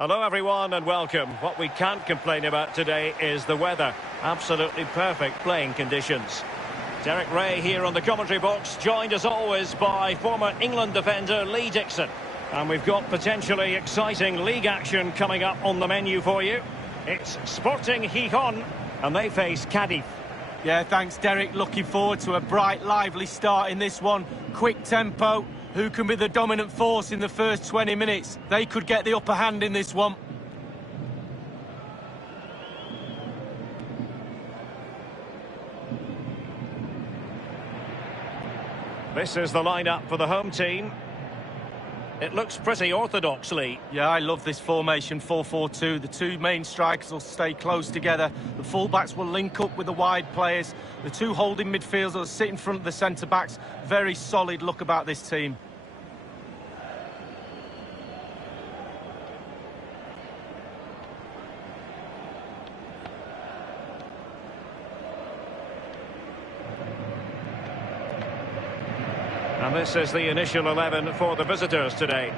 Hello everyone and welcome. What we can't complain about today is the weather. Absolutely perfect playing conditions. Derek Ray here on the commentary box, joined as always by former England defender Lee Dixon. And we've got potentially exciting league action coming up on the menu for you. It's Sporting Gijón and they face Cadiz. Yeah, thanks Derek. Looking forward to a bright, lively start in this one. Quick tempo. Who can be the dominant force in the first 20 minutes? They could get the upper hand in this one. This is the lineup for the home team. It looks pretty orthodox, Lee. Yeah, I love this formation, 4-4-2. The two main strikers will stay close together. The full-backs will link up with the wide players. The two holding midfielders will sit in front of the centre-backs. Very solid look about this team. And this is the initial 11 for the visitors today.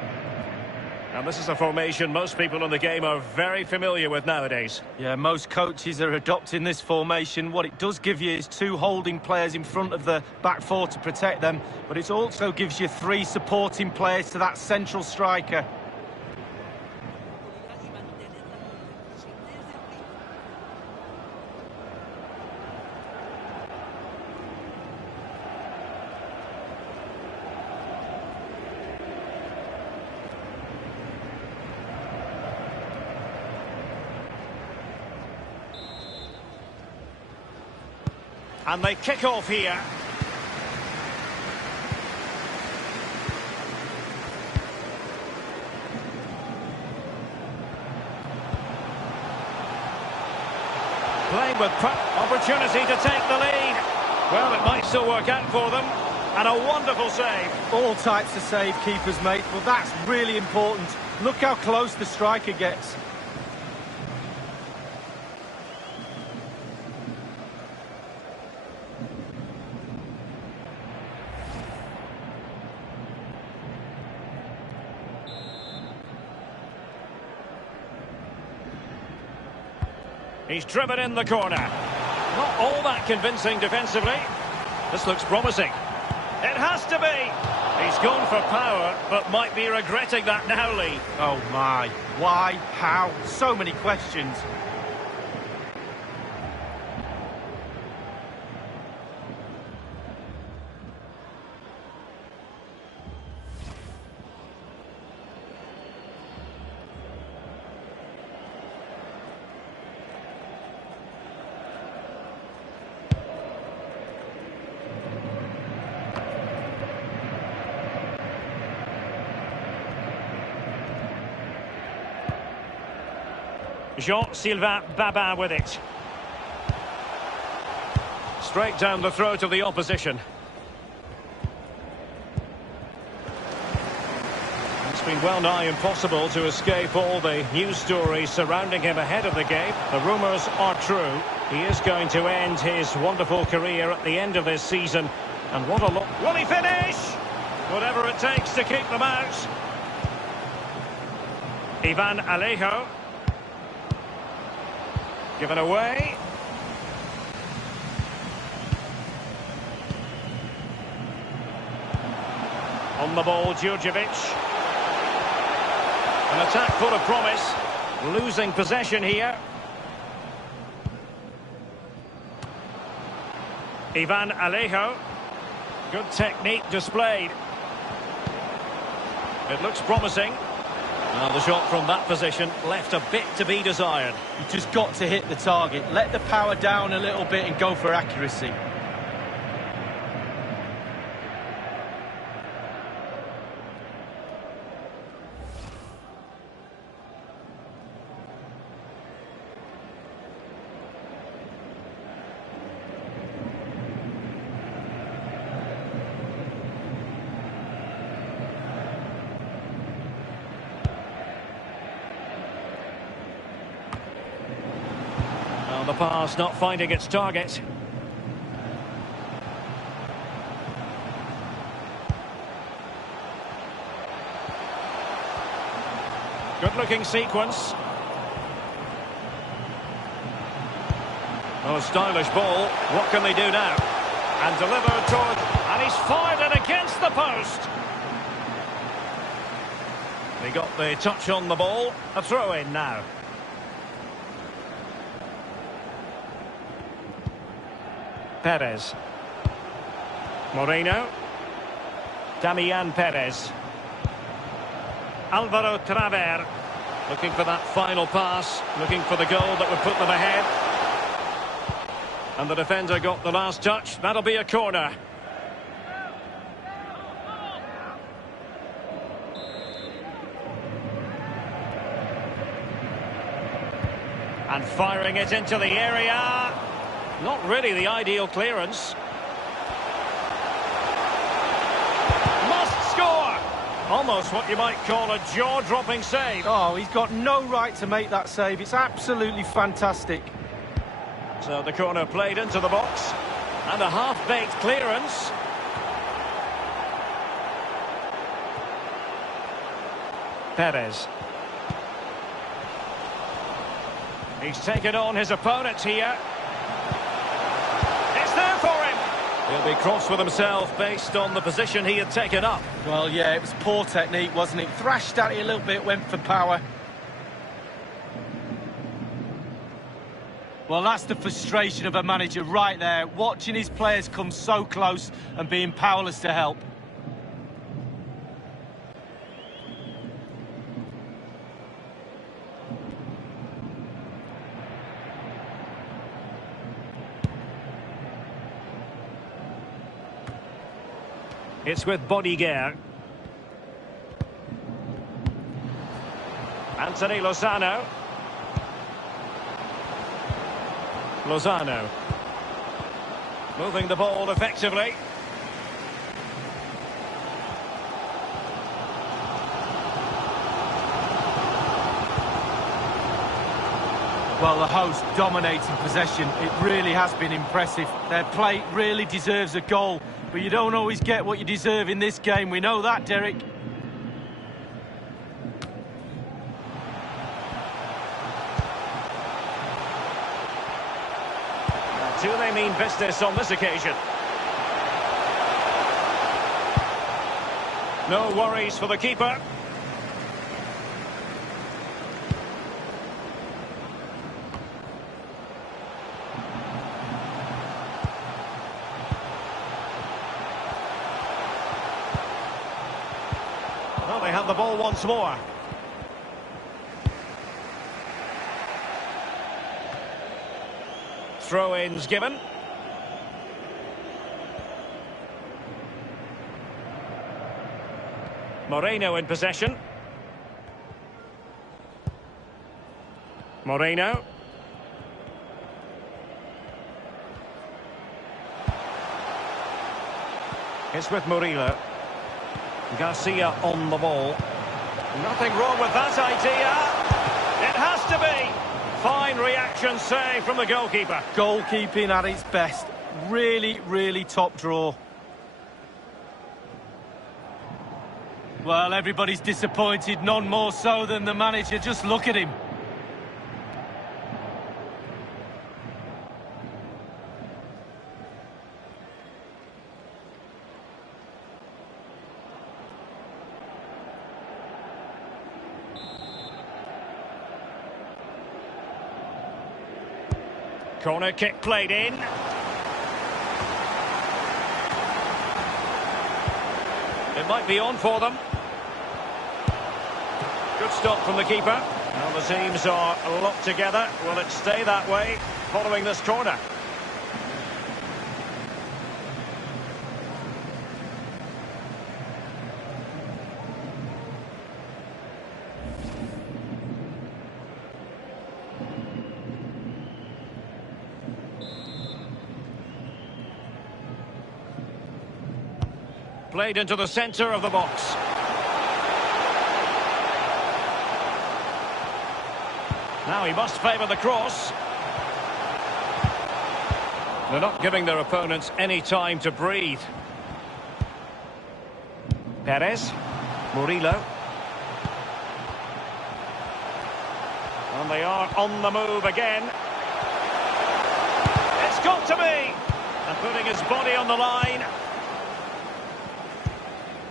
And this is a formation most people in the game are very familiar with nowadays. Yeah, most coaches are adopting this formation. What it does give you is two holding players in front of the back four to protect them, but it also gives you three supporting players to that central striker. And they kick off here. Playing with opportunity to take the lead. Well, it might still work out for them. And a wonderful save. All types of save keepers, mate. Well, that's really important. Look how close the striker gets. He's driven in the corner. Not all that convincing defensively. This looks promising. It has to be. He's gone for power, but might be regretting that now, Lee. Oh my. Why? How? So many questions. Jean-Sylvain Babin with it. Straight down the throat of the opposition. It's been well nigh impossible to escape all the news stories surrounding him ahead of the game. The rumours are true. He is going to end his wonderful career at the end of this season. And what a look. Will he finish? Whatever it takes to keep them out. Ivan Alejo. Given away. On the ball, Djurjevic. An attack full of promise. Losing possession here. Ivan Alejo. Good technique displayed. It looks promising. Now the shot from that position left a bit to be desired. You've just got to hit the target. Let the power down a little bit and go for accuracy. The pass not finding its target. Good-looking sequence. Oh, stylish ball. What can they do now? And delivered toward... And he's fired it against the post. He got the touch on the ball. A throw-in now. Perez. Moreno. Damian Perez. Alvaro Traver. Looking for that final pass. Looking for the goal that would put them ahead. And the defender got the last touch. That'll be a corner. And firing it into the area. Not really the ideal clearance. Must score! Almost what you might call a jaw-dropping save. Oh, he's got no right to make that save. It's absolutely fantastic. So the corner played into the box. And a half-baked clearance. Perez. He's taken on his opponent here. It's there for him. He'll be cross with himself based on the position he had taken up. Well, yeah, it was poor technique, wasn't it? Thrashed at it a little bit, went for power. Well, that's the frustration of a manager right there, watching his players come so close and being powerless to help. It's with Bodiger. Anthony Lozano. Lozano. Moving the ball effectively. Well, the host dominating possession. It really has been impressive. Their play really deserves a goal. But you don't always get what you deserve in this game. We know that, Derek. Do they mean business on this occasion? No worries for the keeper. Well, they have the ball once more. Throw-ins given. Moreno in possession. Moreno. It's with Murillo. Garcia on the ball. Nothing wrong with that idea. It has to be. Fine reaction save from the goalkeeper. Goalkeeping at its best. Really, really top draw. Well, everybody's disappointed, none more so than the manager. Just look at him. Corner kick played in. It might be on for them. Good stop from the keeper. Well, the teams are locked together. Will it stay that way following this corner? Played into the centre of the box. Now he must favour the cross. They're not giving their opponents any time to breathe. Perez. Murillo. And they are on the move again. It's got to be! And putting his body on the line.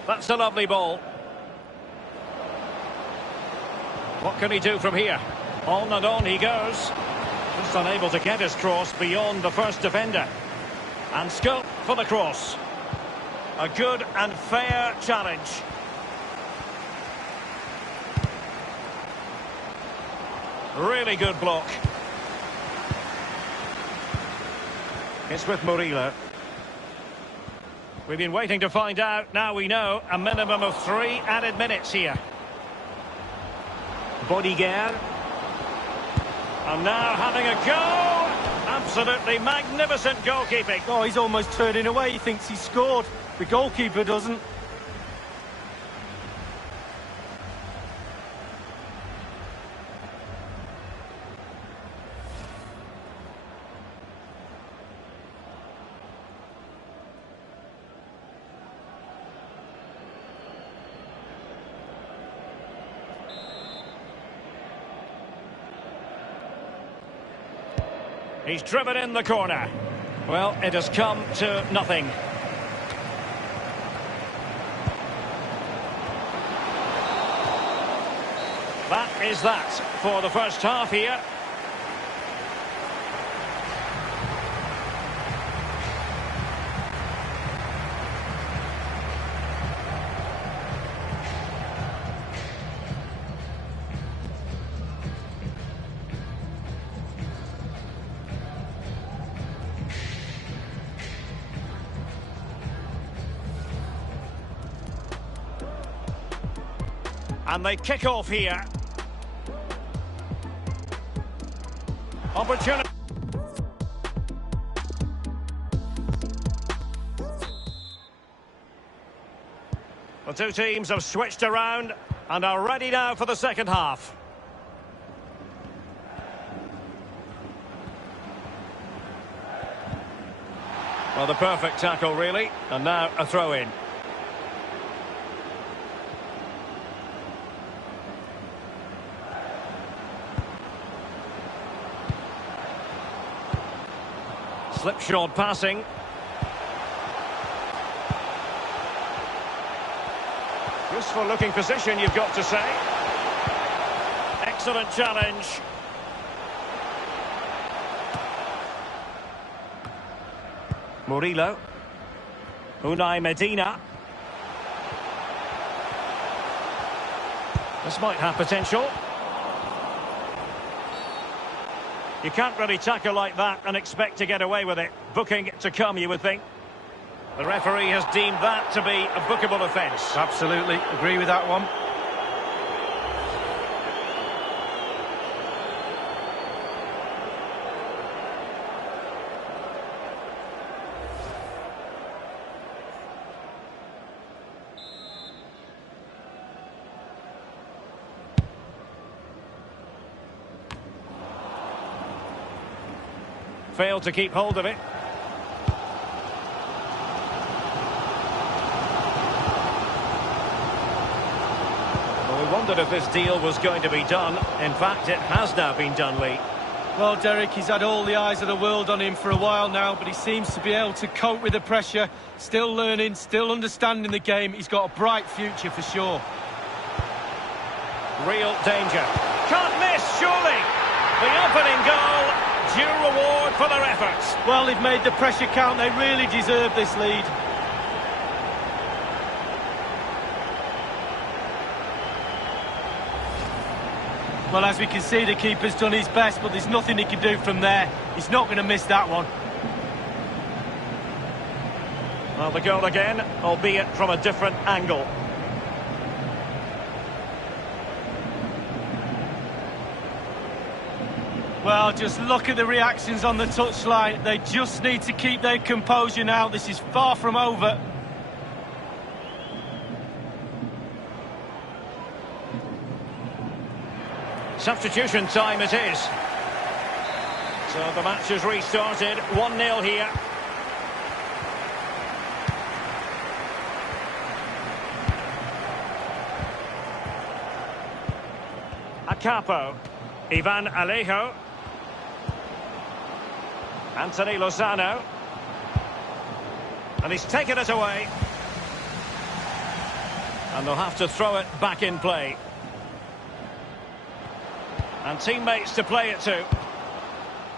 That's a lovely ball. What can he do from here? On and on he goes. Just unable to get his cross beyond the first defender. And scope for the cross. A good and fair challenge. Really good block. It's with Murillo. We've been waiting to find out. Now we know a minimum of 3 added minutes here. Bodyguard. And now having a go. Absolutely magnificent goalkeeping. Oh, he's almost turning away. He thinks he's scored. The goalkeeper doesn't. He's driven in the corner. Well, it has come to nothing. That is that for the first half here. And they kick off here. Opportunity. The two teams have switched around and are ready now for the second half. Well, the perfect tackle, really. And now a throw-in. Slipshod passing. Useful looking position, you've got to say. Excellent challenge. Murillo. Unai Medina. This might have potential. You can't really tackle like that and expect to get away with it. Booking to come, you would think. The referee has deemed that to be a bookable offence. Absolutely, agree with that one. Failed to keep hold of it. Well, we wondered if this deal was going to be done. In fact, it has now been done, Lee. Well, Derek, he's had all the eyes of the world on him for a while now, but he seems to be able to cope with the pressure. Still learning, still understanding the game. He's got a bright future for sure. Real danger. Can't miss, surely. The opening goal. Due reward for their efforts. Well, they've made the pressure count. They really deserve this lead. Well, as we can see, the keeper's done his best, but there's nothing he can do from there. He's not going to miss that one. Well, the goal again, albeit from a different angle. Well, just look at the reactions on the touchline. They just need to keep their composure now. This is far from over. Substitution time it is. So the match has restarted. 1-0 here. Capo. Ivan Alejo. Anthony Lozano. And he's taken it away. And they'll have to throw it back in play. And teammates to play it to.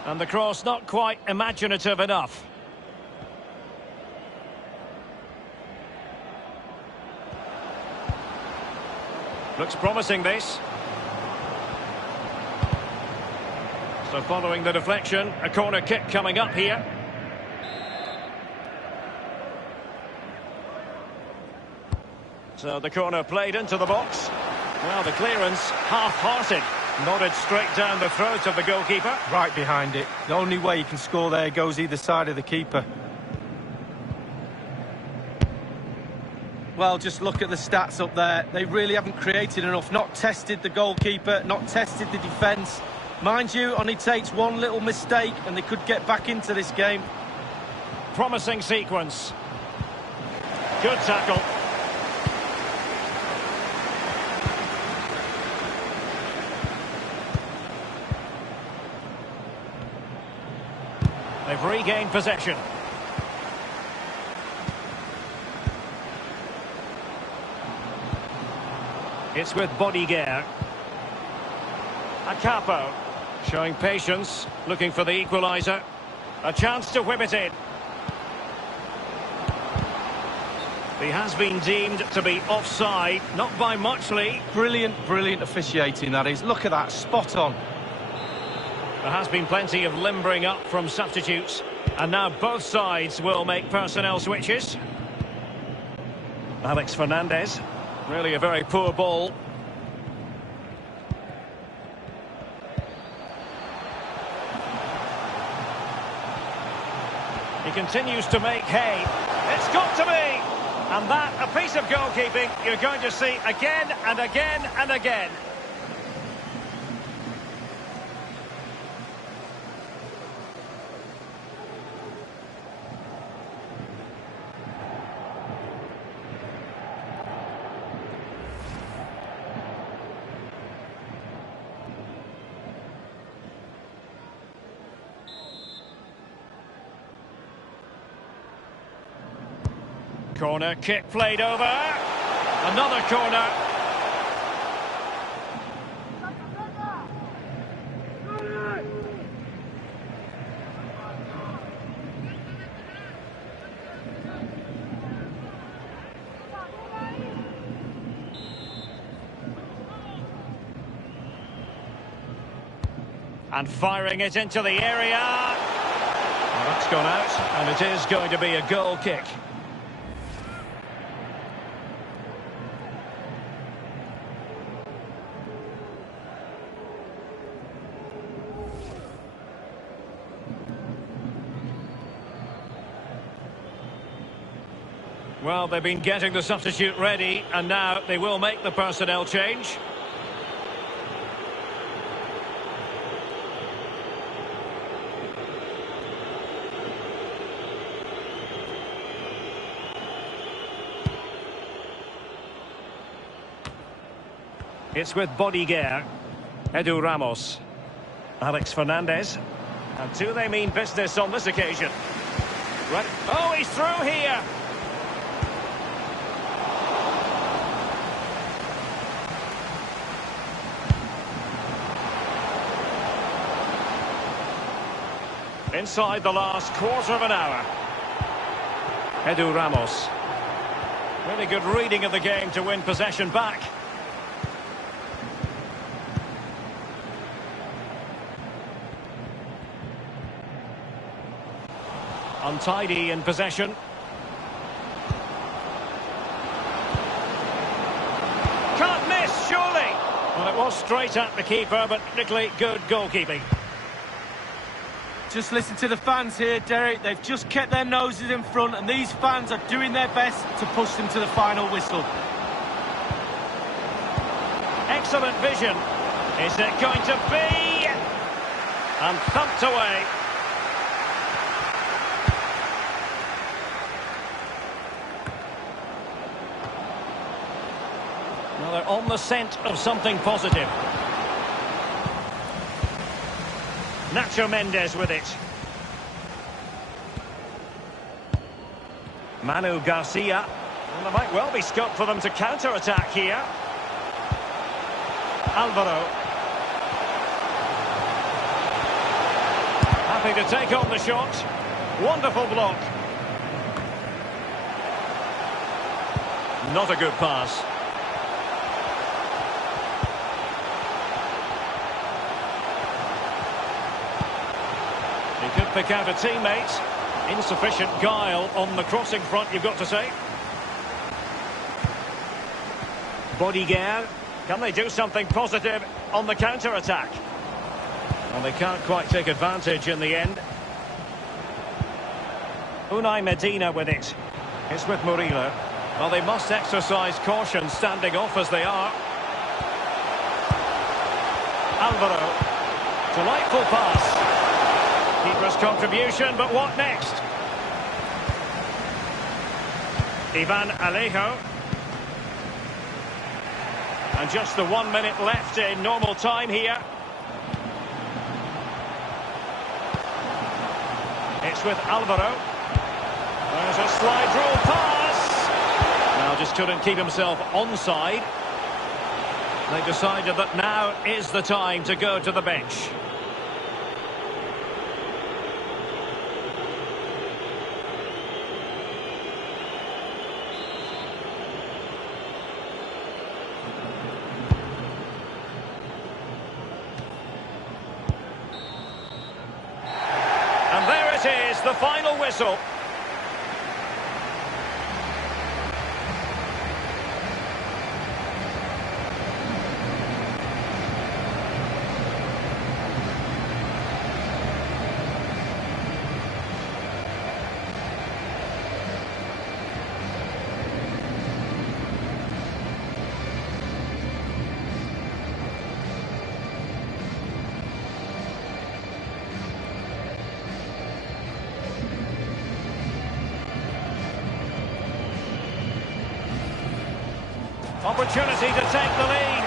And the cross not quite imaginative enough. Looks promising, this. So following the deflection, a corner kick coming up here. So the corner played into the box. Well, the clearance half-hearted. Nodded straight down the throat of the goalkeeper. Right behind it. The only way you can score there goes either side of the keeper. Well, just look at the stats up there. They really haven't created enough. Not tested the goalkeeper, not tested the defence. Mind you, only takes one little mistake and they could get back into this game. Promising sequence. Good tackle. They've regained possession. It's with Bodiger. Acapo showing patience, looking for the equaliser. A chance to whip it in. He has been deemed to be offside, not by much, Lee. Brilliant, brilliant officiating, that is. Look at that, spot on. There has been plenty of limbering up from substitutes. And now both sides will make personnel switches. Alex Fernandez. Really a very poor ball. He continues to make hay. It's got to be! And that, a piece of goalkeeping you're going to see again and again and again. Corner kick played over. Another corner. And firing it into the area. Well, that's gone out, and it is going to be a goal kick. Well, they've been getting the substitute ready, and now they will make the personnel change. It's with Bodiger. Edu Ramos. Alex Fernandez. And do they mean business on this occasion? Right. Oh, he's through here! Inside the last quarter of an hour. Edu Ramos. Really good reading of the game to win possession back. Untidy in possession. Can't miss, surely! Well, it was straight at the keeper, but particularly good goalkeeping. Just listen to the fans here, Derek. They've just kept their noses in front, and these fans are doing their best to push them to the final whistle. Excellent vision. Is it going to be? And thumped away. Well, they're on the scent of something positive. Nacho Mendes with it. Manu Garcia. Well, there might well be scope for them to counter-attack here. Alvaro. Happy to take on the shot. Wonderful block. Not a good pass. He could pick out a teammate. Insufficient guile on the crossing front, you've got to say. Bodiger. Can they do something positive on the counter-attack? Well, they can't quite take advantage in the end. Unai Medina with it. It's with Murillo. Well, they must exercise caution standing off as they are. Alvaro. Delightful pass. Keeper's contribution, but what next? Ivan Alejo. And just the 1 minute left in normal time here. It's with Alvaro. There's a slide rule pass. Now just couldn't keep himself onside. They decided that now is the time to go to the bench. And there it is, the final whistle. Opportunity to take the lead.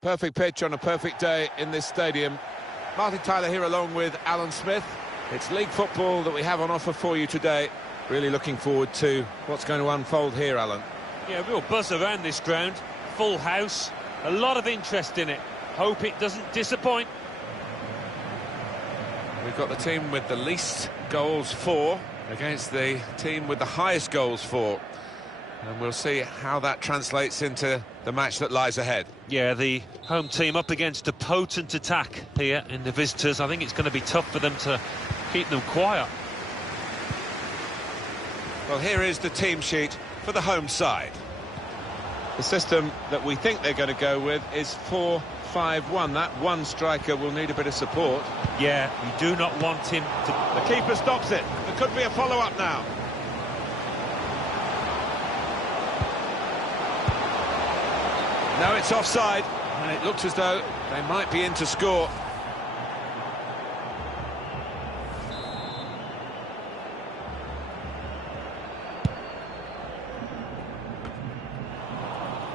Perfect pitch on a perfect day in this stadium. Martin Tyler here along with Alan Smith. It's league football that we have on offer for you today. Really looking forward to what's going to unfold here, Alan. Yeah, real buzz around this ground. Full house, a lot of interest in it. Hope it doesn't disappoint. We've got the team with the least goals for against the team with the highest goals for. And we'll see how that translates into the match that lies ahead. Yeah, the home team up against a potent attack here in the visitors. I think it's going to be tough for them to keep them quiet. Well, here is the team sheet for the home side. The system that we think they're going to go with is 4-5-1. That one striker will need a bit of support. Yeah, you do not want him to... The keeper stops it. There could be a follow-up now. No, it's offside, and it looks as though they might be in to score.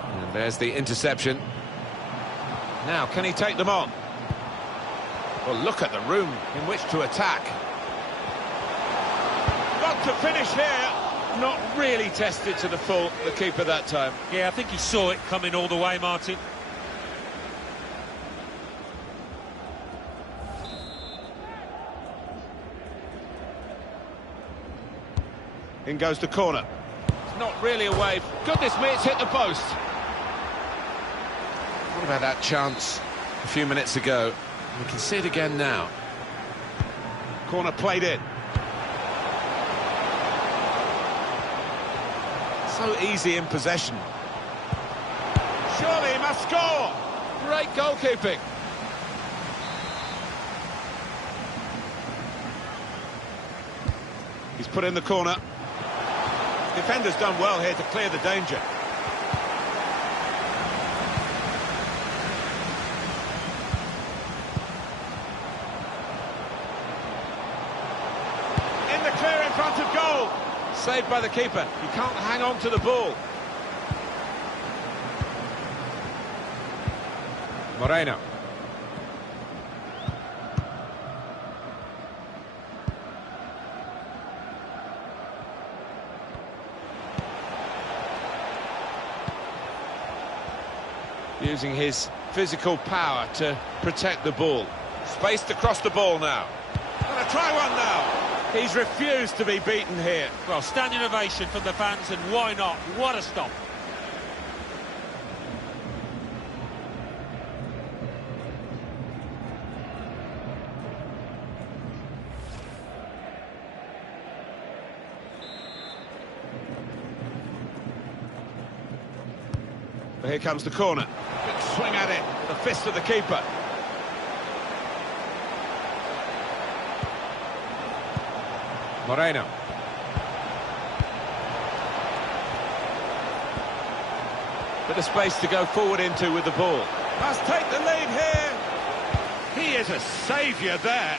And there's the interception. Now, can he take them on? Well, look at the room in which to attack. Got to finish here. Not really tested to the full, the keeper that time. Yeah, I think he saw it coming all the way, Martin. In goes the corner. It's not really a wave. Goodness me, it's hit the post. What about that chance a few minutes ago? We can see it again now. Corner played in. So easy in possession. Surely he must score. Great goalkeeping. He's put in the corner. Defender's done well here to clear the danger. In the clear in front of goal. Saved by the keeper. He can't hang on to the ball. Moreno. Using his physical power to protect the ball. Spaced across the ball now. Gonna try one now. He's refused to be beaten here. Well, standing ovation from the fans, and why not? What a stop. But here comes the corner. Big swing at it. The fist of the keeper. Moreno. Bit of space to go forward into with the ball. Must take the lead here. He is a saviour there.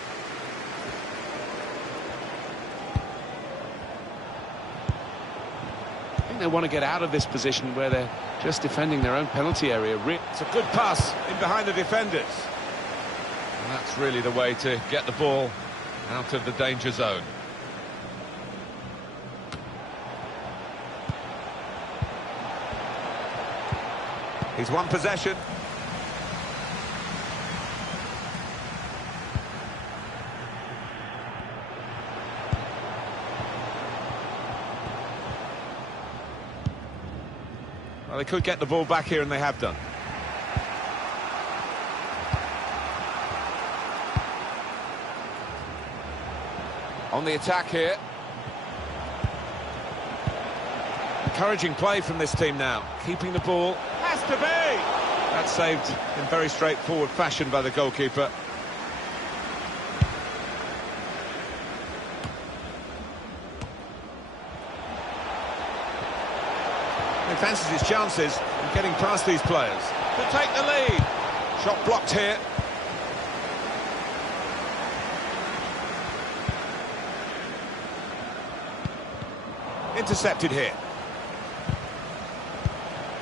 I think they want to get out of this position where they're just defending their own penalty area. It's a good pass in behind the defenders. And that's really the way to get the ball out of the danger zone. He's won possession. Well, they could get the ball back here, and they have done. On the attack here. Encouraging play from this team now. Keeping the ball. Has to be! That's saved in very straightforward fashion by the goalkeeper. He fancies his chances of getting past these players. To take the lead. Shot blocked here. Intercepted here.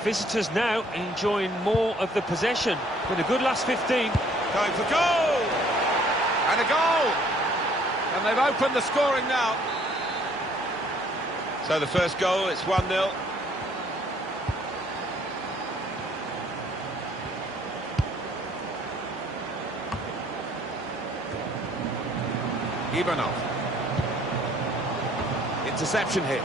Visitors now enjoying more of the possession. With a good last 15. Going for goal! And a goal! And they've opened the scoring now. So the first goal, it's 1-0. Ivanov. Interception here.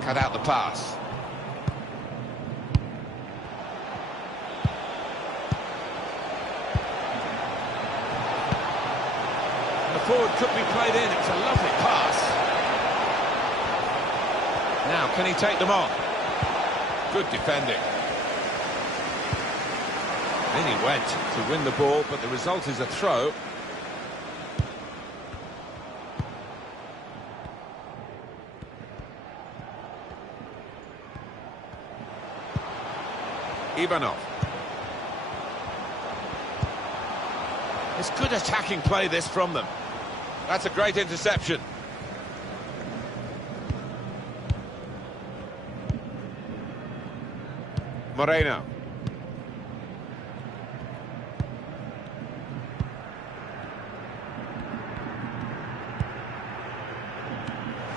Cut out the pass. The forward could be played in. It's a lovely pass. Now, can he take them on? Good defending. In he went to win the ball, but the result is a throw. Ivanov. It's good attacking play, this, from them. That's a great interception. Moreno.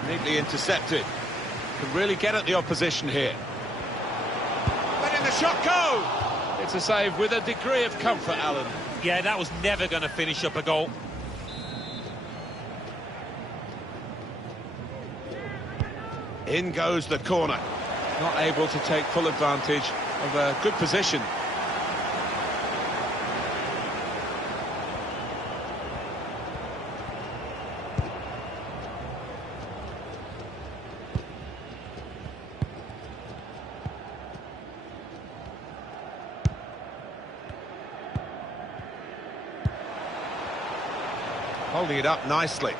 Neatly intercepted. Can really get at the opposition here. Letting the shot go! It's a save with a degree of comfort, Alan. Yeah, that was never going to finish up a goal. In goes the corner. Not able to take full advantage of a good position. Holding it up nicely.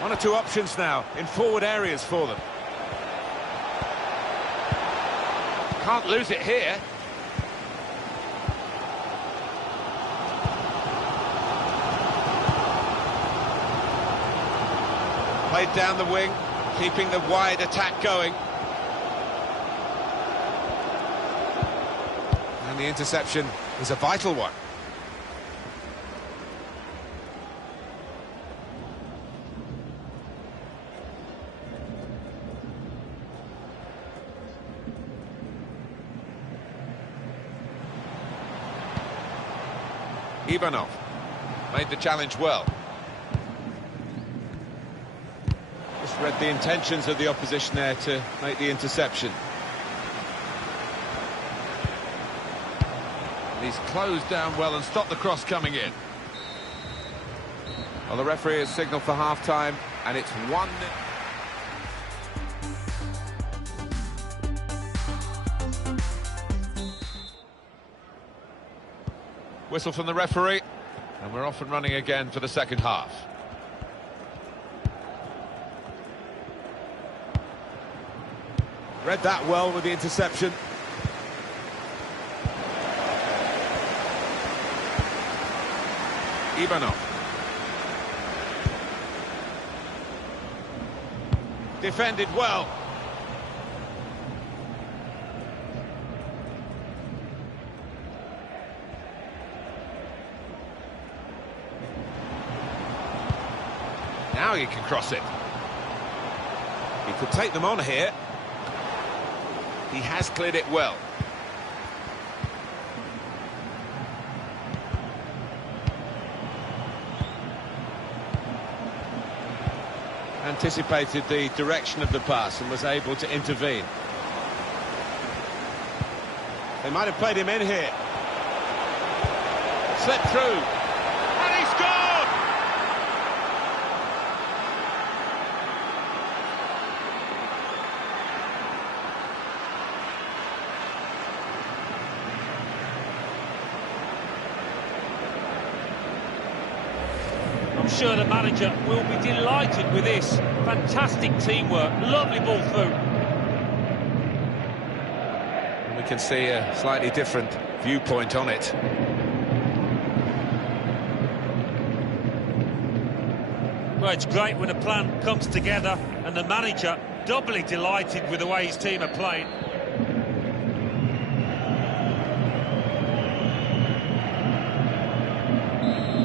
One or two options now in forward areas for them. Can't lose it here. Played down the wing, keeping the wide attack going. And the interception is a vital one. Ivanov made the challenge well. Just read the intentions of the opposition there to make the interception. And he's closed down well and stopped the cross coming in. Well, the referee has signalled for half-time, and it's 1-0. Whistle from the referee, and we're off and running again for the second half. Read that well with the interception. Ivanov. Defended well. Now he can cross it. He could take them on here. He has cleared it well. Anticipated the direction of the pass and was able to intervene. They might have played him in here. Slipped through. And he scored! I'm sure the manager will be delighted with this. Fantastic teamwork, lovely ball through. And we can see a slightly different viewpoint on it. Well, it's great when a plan comes together and the manager doubly delighted with the way his team are playing.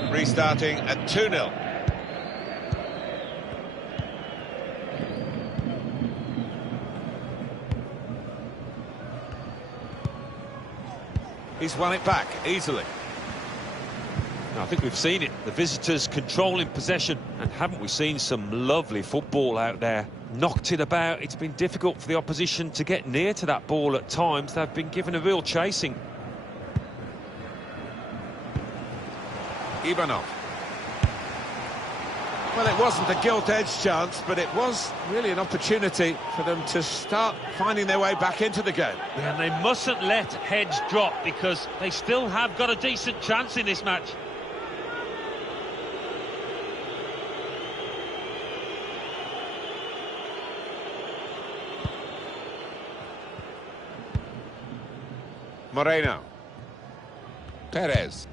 Restarting at 2-0. He's won it back easily. I think we've seen it. The visitors controlling possession, and haven't we seen some lovely football out there? Knocked it about. It's been difficult for the opposition to get near to that ball at times. They've been given a real chasing. Ivanov. Well, it wasn't a gilt-edged chance, but it was really an opportunity for them to start finding their way back into the game. Yeah, and they mustn't let heads drop, because they still have got a decent chance in this match. Moreno. Perez.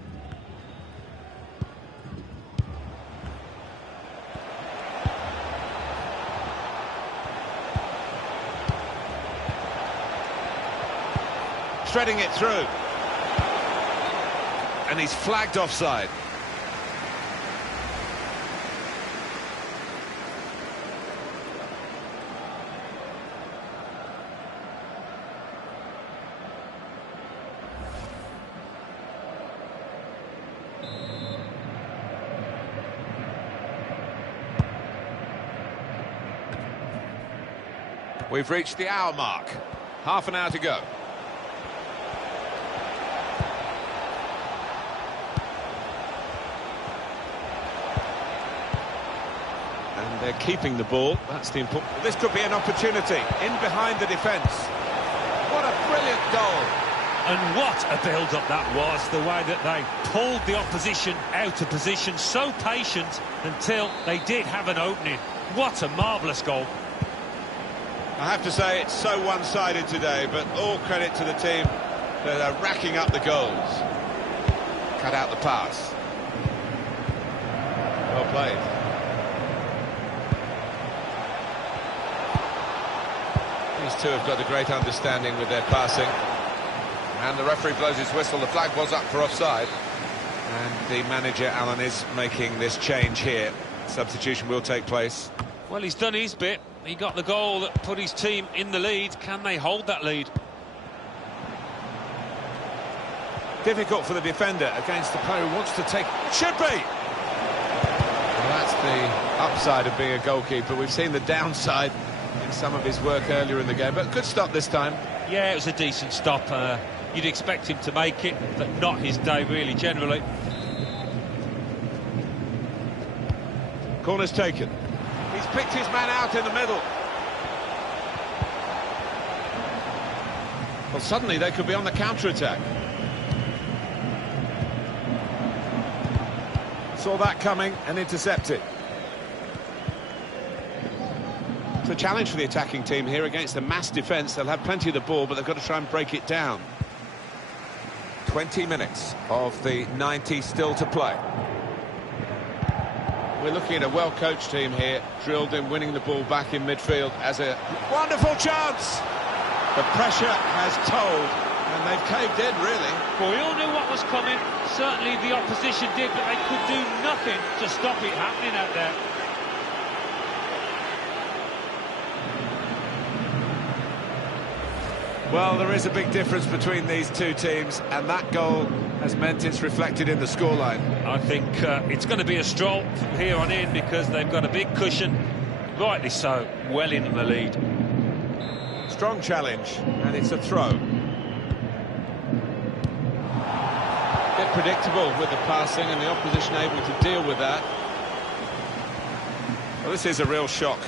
Threading it through. And he's flagged offside. We've reached the hour mark. Half an hour to go. And they're keeping the ball. That's the important. This could be an opportunity. In behind the defence. What a brilliant goal. And what a build-up that was, the way that they pulled the opposition out of position, so patient until they did have an opening. What a marvellous goal. I have to say, it's so one-sided today, but all credit to the team that are racking up the goals. Cut out the pass. Well played. These two have got a great understanding with their passing. And the referee blows his whistle. The flag was up for offside. And the manager, Alan, is making this change here. Substitution will take place. Well, he's done his bit. He got the goal that put his team in the lead. Can they hold that lead? Difficult for the defender against the player who wants to take... Should be! Well, that's the upside of being a goalkeeper. We've seen the downside in some of his work earlier in the game, but good stop this time. Yeah, it was a decent stop. You'd expect him to make it, but not his day, really, generally. Corner's taken. He's picked his man out in the middle. Well, suddenly they could be on the counter-attack. Saw that coming and intercepted. It's a challenge for the attacking team here against a mass defence. They'll have plenty of the ball, but they've got to try and break it down. 20 minutes of the 90 still to play. We're looking at a well-coached team here, drilled in winning the ball back in midfield as a wonderful chance. The pressure has told, and they've caved in, really. Well, we all knew what was coming. Certainly the opposition did, but they could do nothing to stop it happening out there. Well, there is a big difference between these two teams, and that goal has meant it's reflected in the scoreline. I think it's going to be a stroll from here on in, because they've got a big cushion, rightly so, well in the lead. Strong challenge, and it's a throw. Bit predictable with the passing, and the opposition able to deal with that. Well, this is a real shock.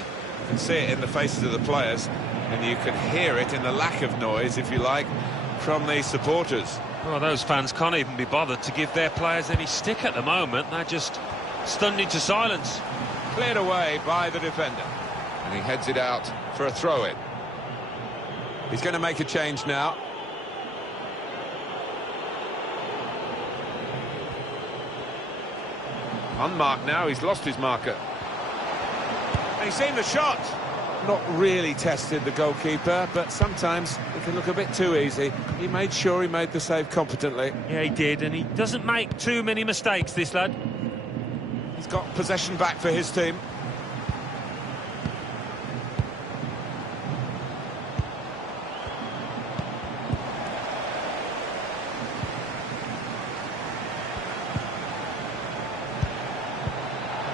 You can see it in the faces of the players, and you can hear it in the lack of noise, if you like, from the supporters. Well, those fans can't even be bothered to give their players any stick at the moment. They're just stunned into silence. Cleared away by the defender, and he heads it out for a throw-in. He's going to make a change now. Unmarked now, he's lost his marker. He's seen the shot. Not really tested the goalkeeper, but sometimes it can look a bit too easy. He made sure he made the save competently. Yeah, he did, and he doesn't make too many mistakes, this lad. He's got possession back for his team.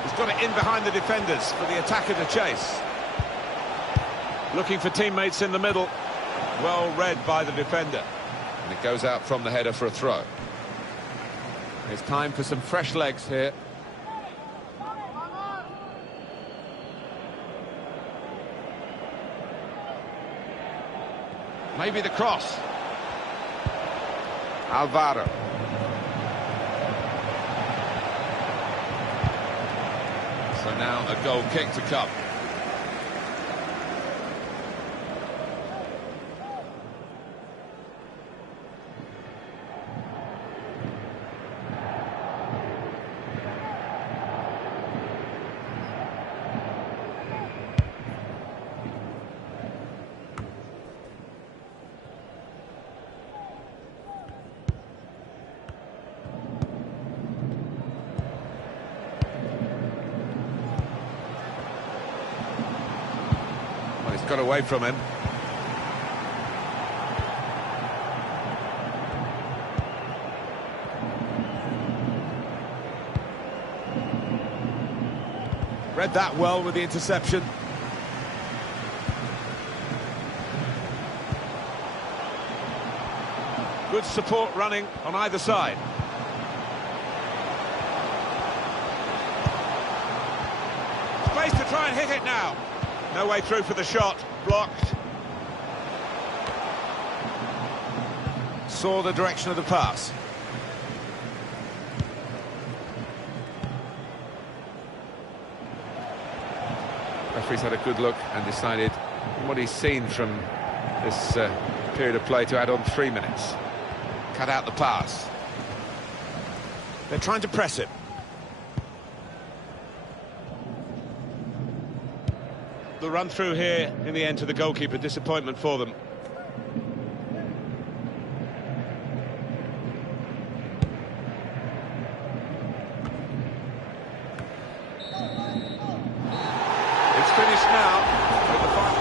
He's got it in behind the defenders for the attacker to chase. Looking for teammates in the middle. Well read by the defender. And it goes out from the header for a throw. It's time for some fresh legs here. Maybe the cross. Alvaro. So now a goal kick to come. Got away from him. Read that well with the interception. Good support running on either side. Space to try and hit it now. No way through for the shot, blocked. Saw the direction of the pass. Referee's had a good look and decided what he's seen from this period of play to add on 3 minutes. Cut out the pass. They're trying to press it. The run through here in the end to the goalkeeper, disappointment for them. It's finished now with the final.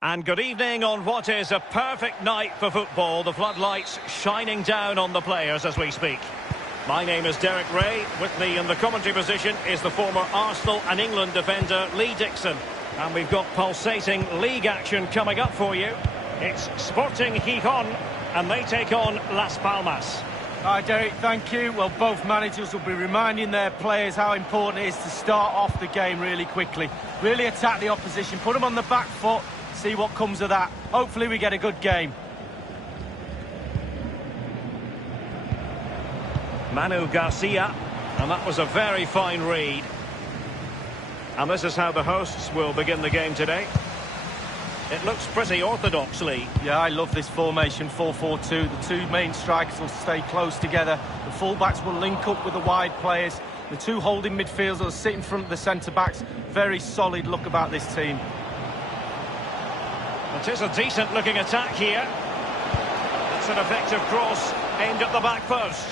And good evening on what is a perfect night for football. The floodlights shining down on the players as we speak. My name is Derek Ray. With me in the commentary position is the former Arsenal and England defender Lee Dixon. And we've got pulsating league action coming up for you. It's Sporting Gijón and they take on Las Palmas. Hi Derek, thank you. Well, both managers will be reminding their players how important it is to start off the game really quickly. Really attack the opposition, put them on the back foot, see what comes of that. Hopefully we get a good game. Manu Garcia, and that was a very fine read. And this is how the hosts will begin the game today. It looks pretty orthodox, Lee. Yeah, I love this formation, 4-4-2. The two main strikers will stay close together. The full-backs will link up with the wide players. The two holding midfielders will sit in front of the centre-backs. Very solid look about this team. It is a decent-looking attack here. That's an effective cross aimed at the back post.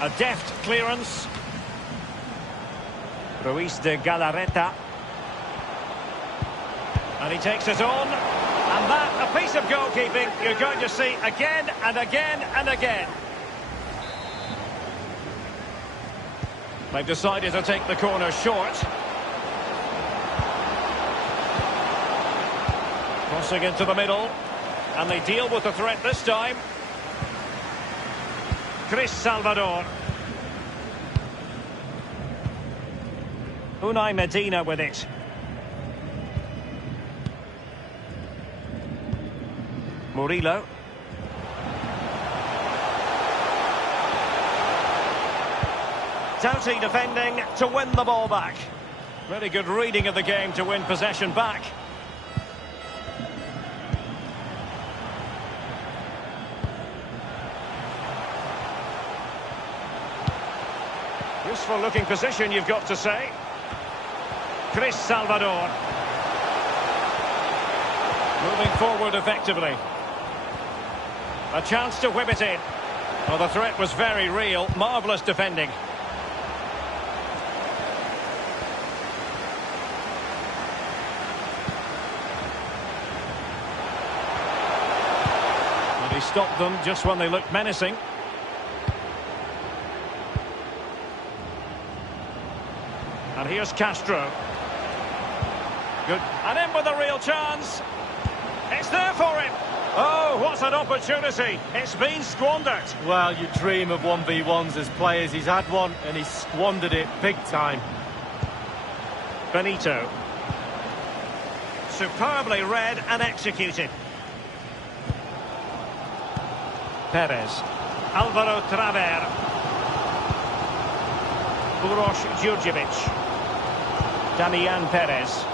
A deft clearance. Ruiz de Galarreta. And he takes it on. And that, a piece of goalkeeping you're going to see again and again and again. They've decided to take the corner short. Crossing into the middle. And they deal with the threat this time. Chris Salvador. Unai Medina with it. Murillo. Doughty defending to win the ball back. Very good reading of the game to win possession back. Useful looking position, you've got to say. Chris Salvador. Moving forward effectively. A chance to whip it in. Well, the threat was very real. Marvellous defending. And he stopped them just when they looked menacing. And here's Castro. Good. And in with a real chance. It's there for him. Oh, what an opportunity. It's been squandered. Well, you dream of 1v1s as players. He's had one and he's squandered it big time. Benito. Superbly read and executed. Perez. Alvaro Traver. Uroš Djurdjevic. Damian Perez.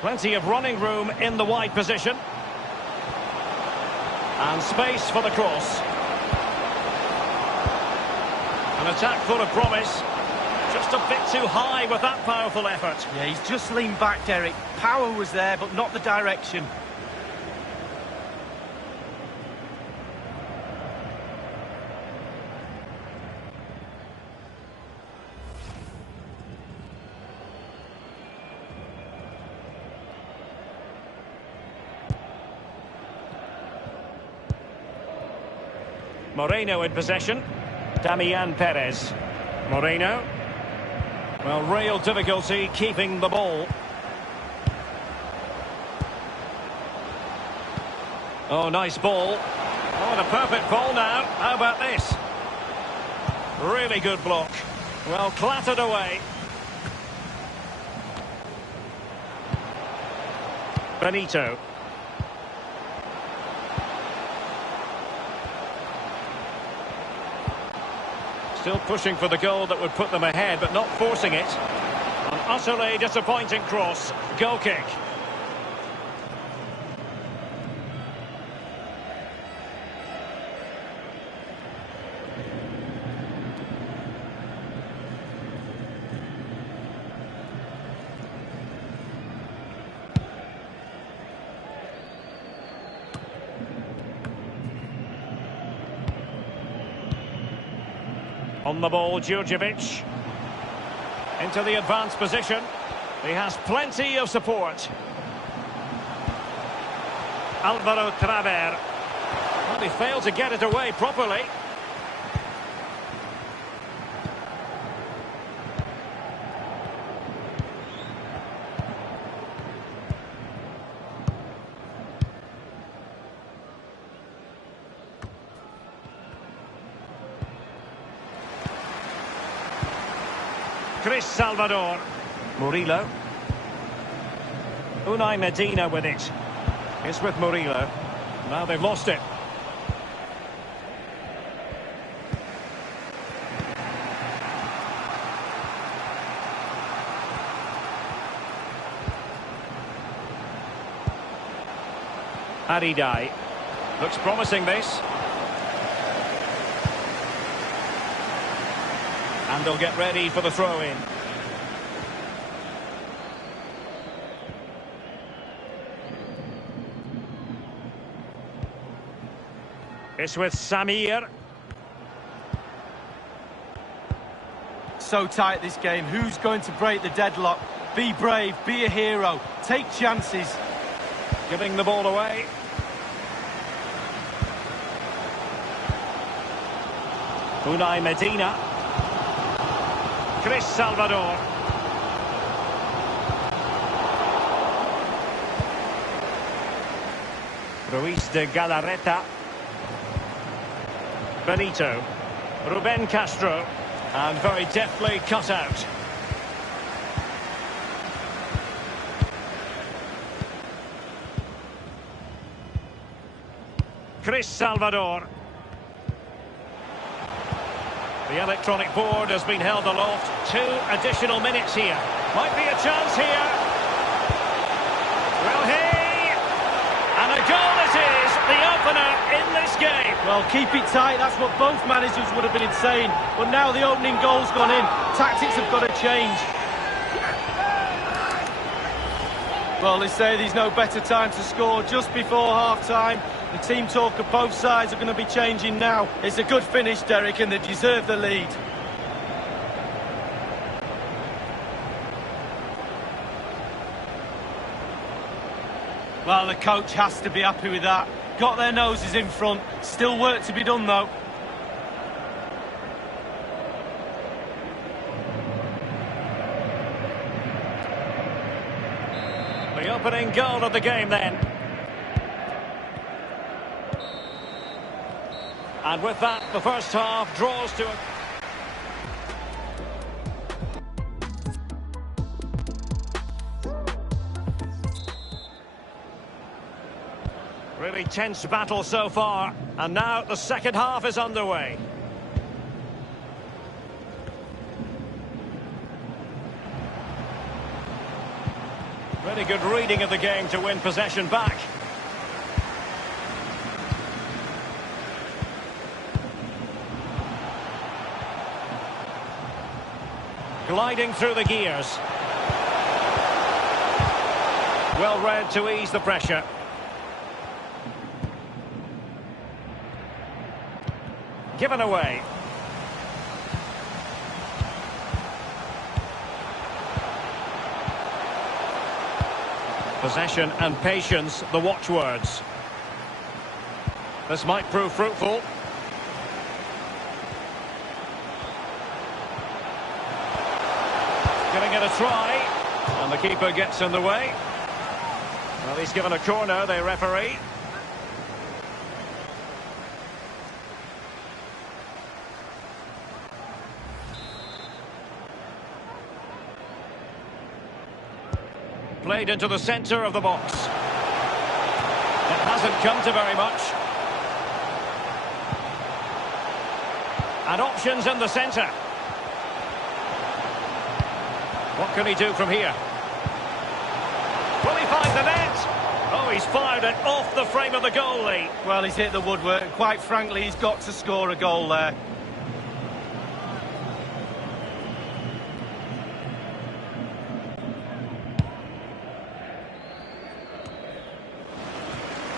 Plenty of running room in the wide position. And space for the cross. An attack full of promise. Just a bit too high with that powerful effort. Yeah, he's just leaned back, Derek. Power was there, but not the direction. Moreno in possession. Damian Perez. Moreno. Well, real difficulty keeping the ball. Oh, nice ball. Oh, and a perfect ball now. How about this? Really good block. Well, clattered away. Benito. Still pushing for the goal that would put them ahead, but not forcing it. An utterly disappointing cross. Goal kick. On the ball, Djurdjevic. Into the advanced position. He has plenty of support. Alvaro Traver. Well, he failed to get it away properly. Chris Salvador. Murillo. Unai Medina with it. It's with Murillo. Now they've lost it. Aridai. Looks promising, this. And they'll get ready for the throw-in. It's with Samir. So tight this game. Who's going to break the deadlock? Be brave, be a hero, take chances. Giving the ball away. Unai Medina. Chris Salvador. Ruiz de Galarreta. Benito. Ruben Castro. And very deftly cut out. Chris Salvador. The electronic board has been held aloft. 2 additional minutes here. Might be a chance here. Will he? And a goal it is, the opener in this game. Well, keep it tight, that's what both managers would have been saying. But now the opening goal's gone in. Tactics have got to change. Well, they say there's no better time to score just before half-time. The team talk of both sides are going to be changing now. It's a good finish, Derek, and they deserve the lead. Well, the coach has to be happy with that. Got their noses in front. Still work to be done, though. The opening goal of the game, then. And with that, the first half draws to a... Really tense battle so far, and now the second half is underway. Really good reading of the game to win possession back. Gliding through the gears. Well read to ease the pressure. Given away. Possession and patience, the watchwords. This might prove fruitful. Giving it a try, and the keeper gets in the way. Well, he's given a corner, the referee. Played into the centre of the box. It hasn't come to very much. And options in the centre. What can he do from here? Will he find the net? Oh, he's fired it off the frame of the goalie. Well, he's hit the woodwork, and quite frankly, he's got to score a goal there.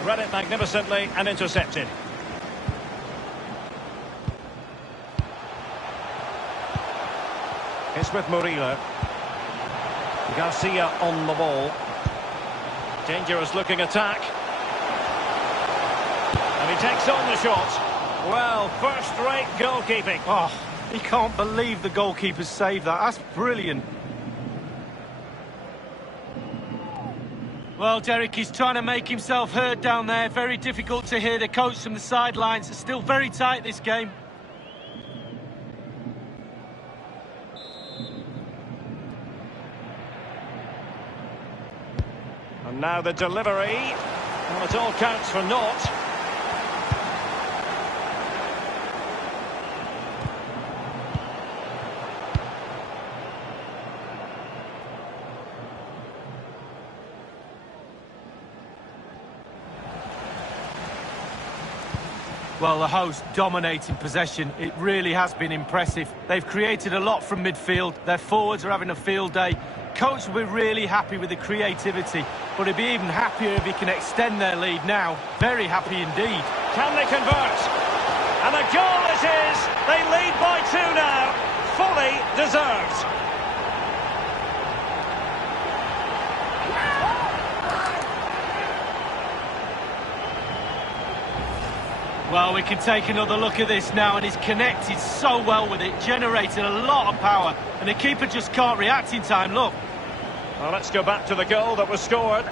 Read it magnificently and intercepted. It's with Murillo. Garcia on the ball. Dangerous looking attack. And he takes on the shot. Well, first-rate goalkeeping. Oh, he can't believe the goalkeeper saved that. That's brilliant. Well, Derek, he's trying to make himself heard down there. Very difficult to hear the coach from the sidelines. It's still very tight, this game. And now the delivery. Well, it all counts for naught. Well, the host dominating possession. It really has been impressive. They've created a lot from midfield. Their forwards are having a field day. Coach will be really happy with the creativity, but he'll be even happier if he can extend their lead now. Very happy indeed. Can they convert? And a goal it is! They lead by 2 now. Fully deserved. Well, we can take another look at this now, and he's connected so well with it, generated a lot of power, and the keeper just can't react in time, look. Well, let's go back to the goal that was scored.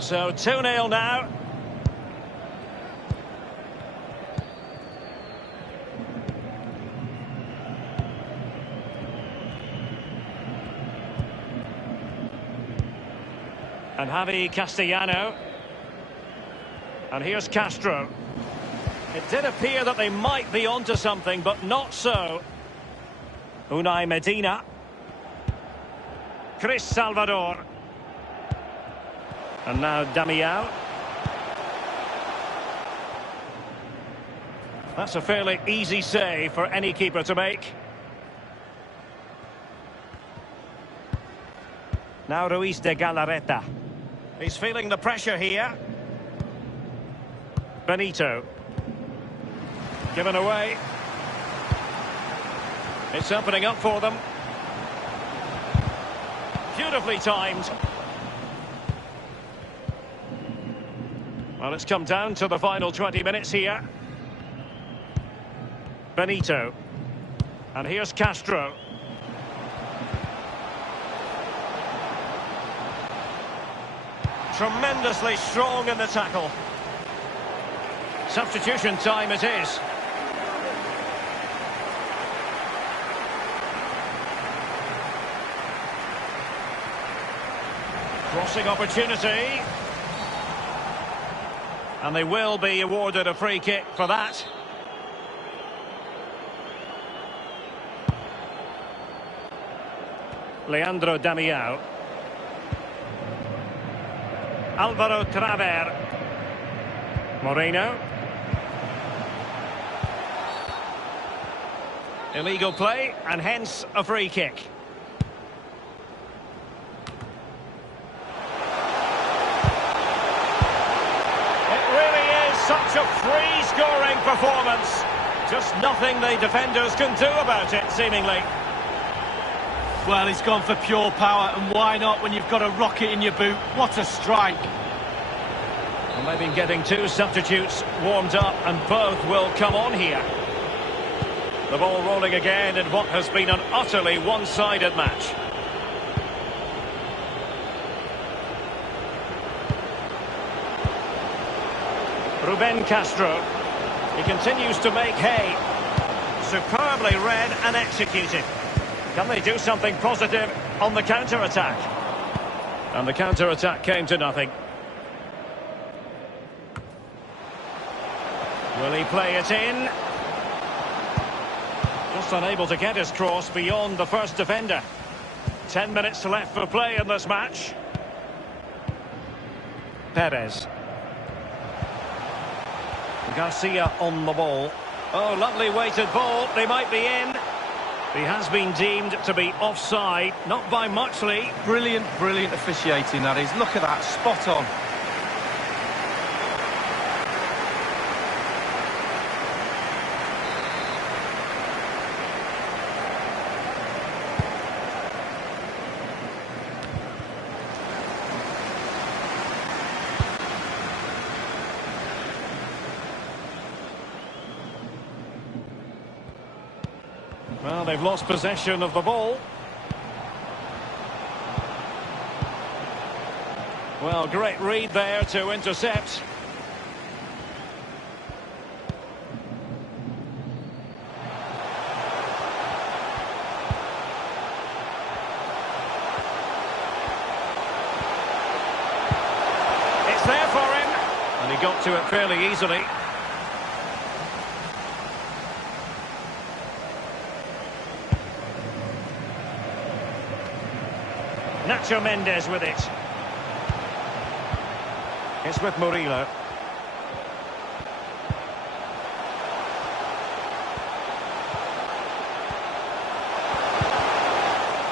So 2-0 now. And Javi Castellano. And here's Castro. It did appear that they might be onto something, but not so. Unai Medina. Chris Salvador. And now Damião. That's a fairly easy save for any keeper to make. Now Ruiz de Galarreta. He's feeling the pressure here. Benito. Given away. It's opening up for them. Beautifully timed. Well, it's come down to the final 20 minutes here. Benito. And here's Castro. Tremendously strong in the tackle. Substitution time it is. Crossing opportunity. And they will be awarded a free kick for that. Leandro Damião. Alvaro Traver. Moreno. Illegal play, and hence a free kick. Such a free-scoring performance. Just nothing the defenders can do about it, seemingly. Well, he's gone for pure power, and why not when you've got a rocket in your boot? What a strike. Well, they've been getting 2 substitutes warmed up, and both will come on here. The ball rolling again in what has been an utterly one-sided match. Ruben Castro. He continues to make hay. Superbly read and executed. Can they do something positive on the counter-attack? And the counter-attack came to nothing. Will he play it in? Just unable to get his cross beyond the first defender. 10 minutes left for play in this match. Perez. Garcia on the ball. Oh, lovely weighted ball. They might be in. He has been deemed to be offside. Not by much, Lee. Brilliant, brilliant officiating, that is. Look at that, spot on. Well, they've lost possession of the ball. Well, great read there to intercept. It's there for him, and he got to it fairly easily. Nacho Mendes with it. It's with Murillo.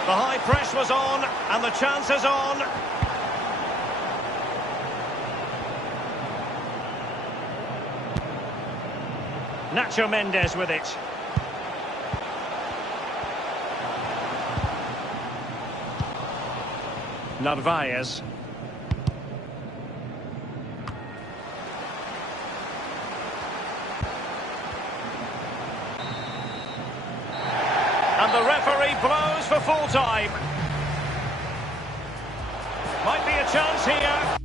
The high press was on, and the chance is on. Nacho Mendes with it. Narvaez. And the referee blows for full time. Might be a chance here.